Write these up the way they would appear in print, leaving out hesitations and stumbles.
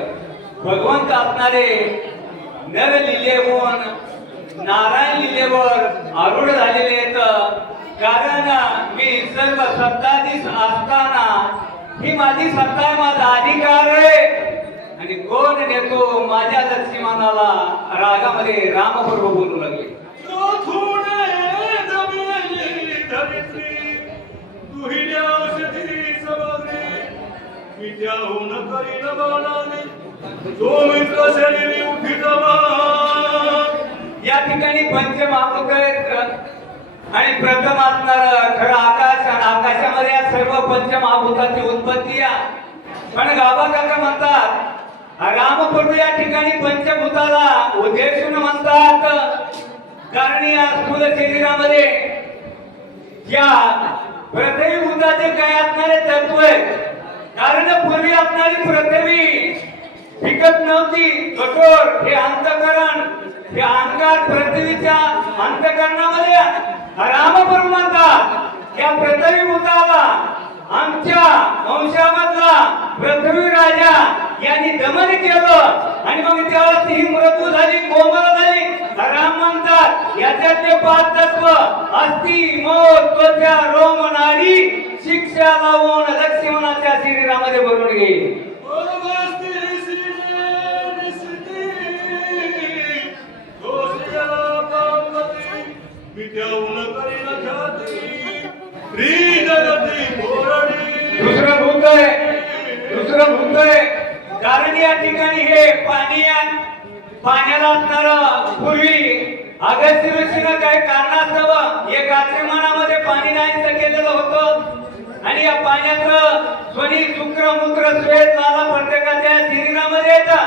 भगवंत असणारे नर लिलेहून नारायण लिलेवर आरूढ झालेले आहेत. कारण मी सर्व सत्ताधीश असताना ही माझी सत्ता आहे, माझा अधिकार आहे. आणि कोण नेतो माझ्या लक्ष्मणाला रागामध्ये रामपूर्व बोलू लागले. या ठिकाणी पंचमहाभूत आहेत आणि प्रथम असणार खरं आकाश आणि आकाशामध्ये या सर्व पंचमहाभूताची उत्पत्ती आहे. पण गाबा काका म्हणतात रामपूर्व या ठिकाणी पंचभूताला उद्देशून म्हणतात. कारण या स्थूल शरीरामध्ये या पृथ्वी भूताचे काय असणारे तत्व आहे. कारण पूर्वी असणारी पृथ्वी पिकत नव्हती. कठोर हे अंतकरण हे अंगात पृथ्वीच्या अंतकरणामध्ये रामपूर्व म्हणतात या पृथ्वी भूताला आमच्या वंशामधला पृथ्वी राजा यांनी दमन केलं आणि मग त्यावेळेस ही मृत्यू झाली, कोमल झाली. राम म्हणतात याच्यातले 5 तत्व अस्थि मोह त्वचा रोम नाडी शिक्षा लावून लक्ष्मणाच्या शरीरामध्ये भरून घेईल. दुसरं भूत आहे. कारण या ठिकाणी हे पाण्याला असणार पूर्वी अगस्त्य ऋषीनं काही कारणास्तव एक आश्रमामध्ये पाणी नाहीसं केलेलं होतं आणि या पाण्याचं स्वनी शुक्र मूत्र श्वेत लाला प्रत्येकाच्या शरीरामध्ये येतात.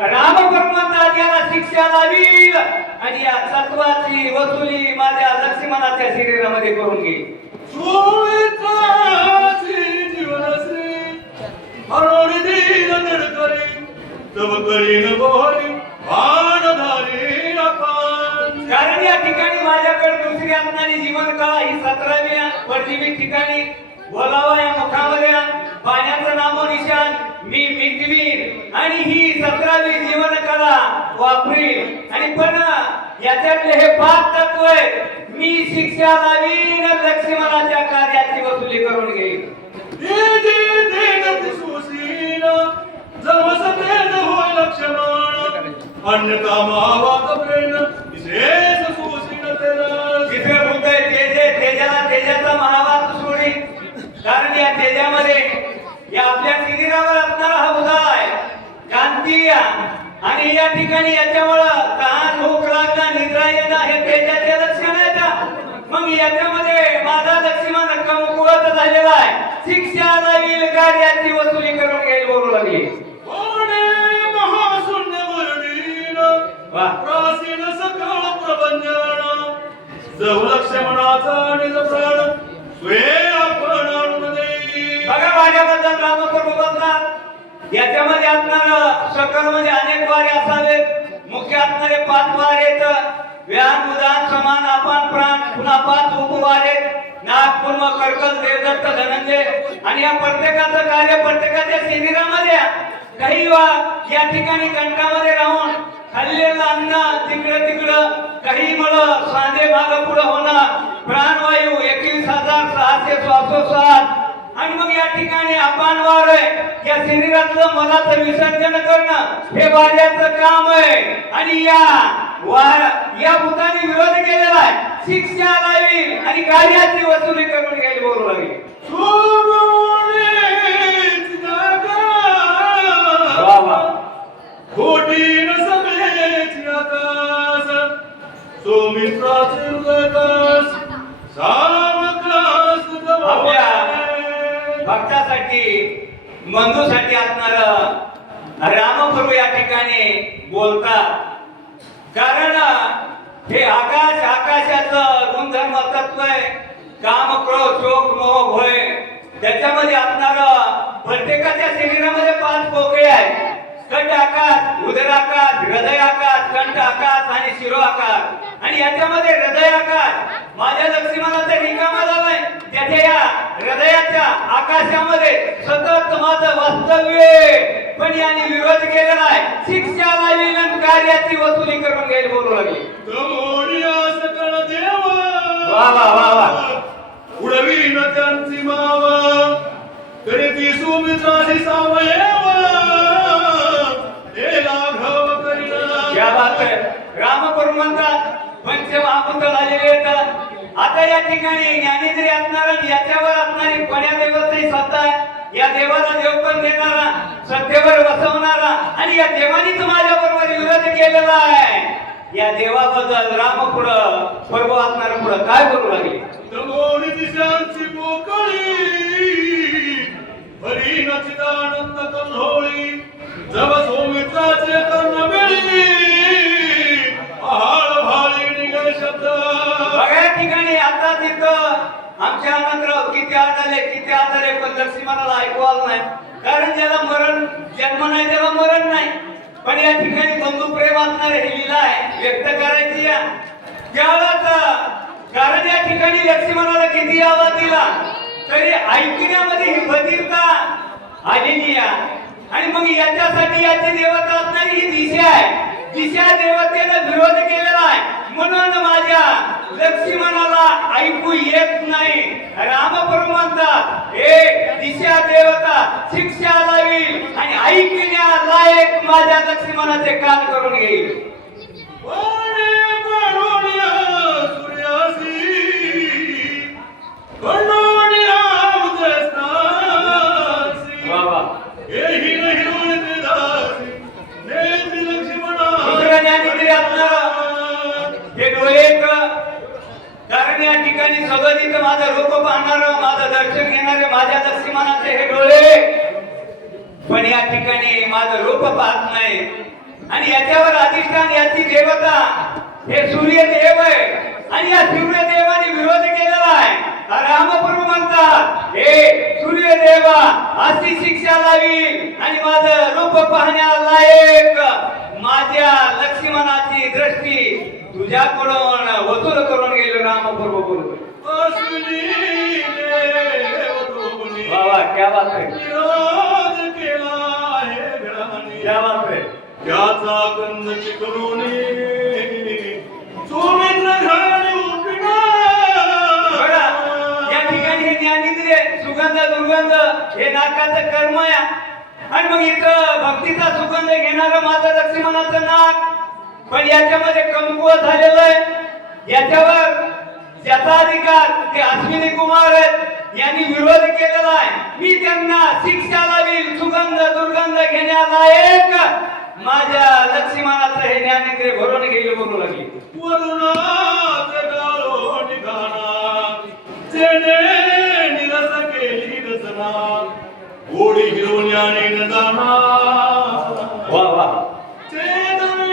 रामपरमात्मा याला शिक्षा लावील आणि या तत्वाची वसुली माझ्या लक्ष्मणाच्या शरीरामध्ये करून घेईल. कारण या ठिकाणी माझ्याकडे दुसरी असणारी जीवन कळा ही 17वी परजीवी ठिकाणी बोलावा या मुखामध्ये पाण्याचं नामोनिशान मी मिटवीन आणि ही 17वी जीवन कळा वापरील. आणि पण याच्यातले हे 5 तत्व मी शिक्षा लावीन लक्ष्मणाच्या कार्याची वसुली करून घेईल. अन्यथा महावाद प्रेण विशेष सुशील तेरा तिसरे भूत आहे तेजाला तेजाचा महावाद सोडी. कारण या तेजामध्ये या आपल्या शरीरावर असणारा हा उदा आहे कांती आणि या ठिकाणी याच्यामुळं तहान भूक लागणं निद्रा येणं हे तेजाचे लक्षण आहेत. मग याच्यामध्ये माझा लक्ष्मण कमकुवत झालेला आहे. शिक्षा लाईल कार्याची वसुली करून घेईल बोलू लागली. प्राचीन सकळ प्रबंधन जव लक्ष्मणाचा निज प्राण स्वे आपण आणून देई. बघा माझ्याबद्दल रामपूर्व बोलतात याच्यामध्ये असणार सकल म्हणजे अनेक वारे असावेत. मुख्य असणारे 5 वारे आहेत. व्यान उदान समान आपण प्राण पुन्हा 5 उपवारे नाग कुर्म कर्कल देवदत्त धनंजय आणि या प्रत्येकाचं कार्य प्रत्येकाच्या शरीरामध्ये काही या ठिकाणी कंठामध्ये राहून खाल्लेलं अन्न तिकडं काही मुळ सांधे माग पुढे होणं प्राणवायू 21,600 श्वासोश्वास आणि मग या ठिकाणी अपान वार आहे या शरीरातलं मलाचं विसर्जन करणं हे वाऱ्याचं काम आहे. आणि या भूताने विरोध केलेला आहे. शिक्षा लावील आणि कार्याची वसुली करून घ्यायला बोलू लागली. खोटी सगळेची आकाश सोमित्राचे उदकाश सावकाश आपल्या भक्तासाठी बंधूसाठी असणार रामपूर्व या ठिकाणी बोलतात. कारण हे आकाशाचं गुणधर्म तत्व आहे. काम क्रोध शोक मोह भय त्याच्यामध्ये असणार प्रत्येकाच्या शरीरामध्ये 5 पोकळे आहेत. कंठ आकाश, उदर आकाश, हृदय आकाश, कंठ आकाश आणि शिरो आकाश. आणि याच्यामध्ये हृदय आकाश माझ्या लक्ष्मणाचा रिकामा झालाय. त्याच्या या हृदयाच्या आकाशामध्ये सतत माझं वास्तव्य पण यांनी विरोध केला नाही. शिक्षा लावील आणि कार्याची वसुली करून घेईल बोलू लागले. तमोनिया सकळ देवा वा वा वा वा. उडवीन त्यांची मावा करीती सुमित्राशी सावयव हे लाघव करीना. या बात आहे. रामपुर म्हणतात पंचमहाभूत झालेले आहेत. आता या ठिकाणी ज्ञानेंद्रिय असणारा याच्यावर असणारी कोण्या देवाची सत्ता आहे. या देवाला देव पण देणारा, सत्तेवर बसवणारा आणि या देवानीच माझ्या बरोबर विरोध केलेला आहे. या देवाबद्दल राम पुढं पर्व असणारा पुढं काय बोलू लागले. तमोनी दिशांची पोकळी हरी नचिदानंद कल्होळी जब सौमित्राचे कर्ण बेळी आहाळ भाळी निघे शब्द. बघा या ठिकाणी आता तिथं आमच्या आनंदराव किती आजाले पण लक्ष्मणाला ऐकू आलं नाही. कारण ज्याला मरण जन्म नाही त्याला मरण नाही. पण या ठिकाणी बंधू प्रेम असणारे ही लीला आहे व्यक्त करायची या त्यावेळेस. कारण या ठिकाणी लक्ष्मणाला किती आवाज दिला तरी ऐकण्यामध्ये ही बधिरता आलेली आहे. आणि मग याच्यासाठी याची देवता असणारी ही दिशा आहे. दिशा देवतेनं विरोध केलेला आहे म्हणून माझ्या लक्ष्मणाला ऐकू येत नाही. रामप्रभू म्हणतात हे दिशा देवता शिक्षा लावील आणि ऐकण्या लायक माझ्या लक्ष्मणाचे कान करून घेईल. वाणे वाढोनिया सूर्यासी वाढोनिया उदयस्तासी बाबा एही नाही रोळते दासी नेत्री लक्ष्मणा. दुसरं ज्ञानेंद्रिय असणारं हे डोळे कारण या ठिकाणी सगळं तिथं माझं रूप पाहणार माझं दर्शन घेणारे माझ्या लक्ष्मणाचे हे डोळे. पण या ठिकाणी माझं रूप पाहत नाही. आणि याच्यावर अधिष्ठान याची देवता हे सूर्यदेव आहे. आणि या सूर्यदेवाने विरोध केलेला आहे. रामप्रभू म्हणतात हे सूर्यदेवा अशी शिक्षा लावील आणि माझं रूप पाहण्यालायक माझ्या लक्ष्मणाची दृष्टी तुझ्याकडून वसूल करून गेलो. रामप्रभू बरोबर अश्विनी देवतोनी बाबा क्या बात आहे. विरोध केला आहे घराने क्या बात आहे. याचा कंद चिकलोनी सुमित्र घराने उठला. बघा या ठिकाणी हे ज्ञानेंद्रिय सुगंध दुर्गंध हे नाकाचं कर्म आहे. आणि मग इथं भक्तीचा सुगंध घेणारं माझं लक्ष्मणाचं नाक. पण याच्यामध्ये कमकुवत झालेलं आहे. याच्यावर ज्याचा अधिकार ते अश्विनी कुमार आहेत यांनी विरोध केलेला आहे. मी त्यांना शिक्षा लावील सुगंध दुर्गंध घेण्यालायक माझ्या लक्ष्मणाचं हे ज्ञानेंद्रिय भरून गेले बोलू लागले. वरुणात गाळो निघाला जेणे निरस केली रचना गोडी हिरोन्याने नदाना. वा वा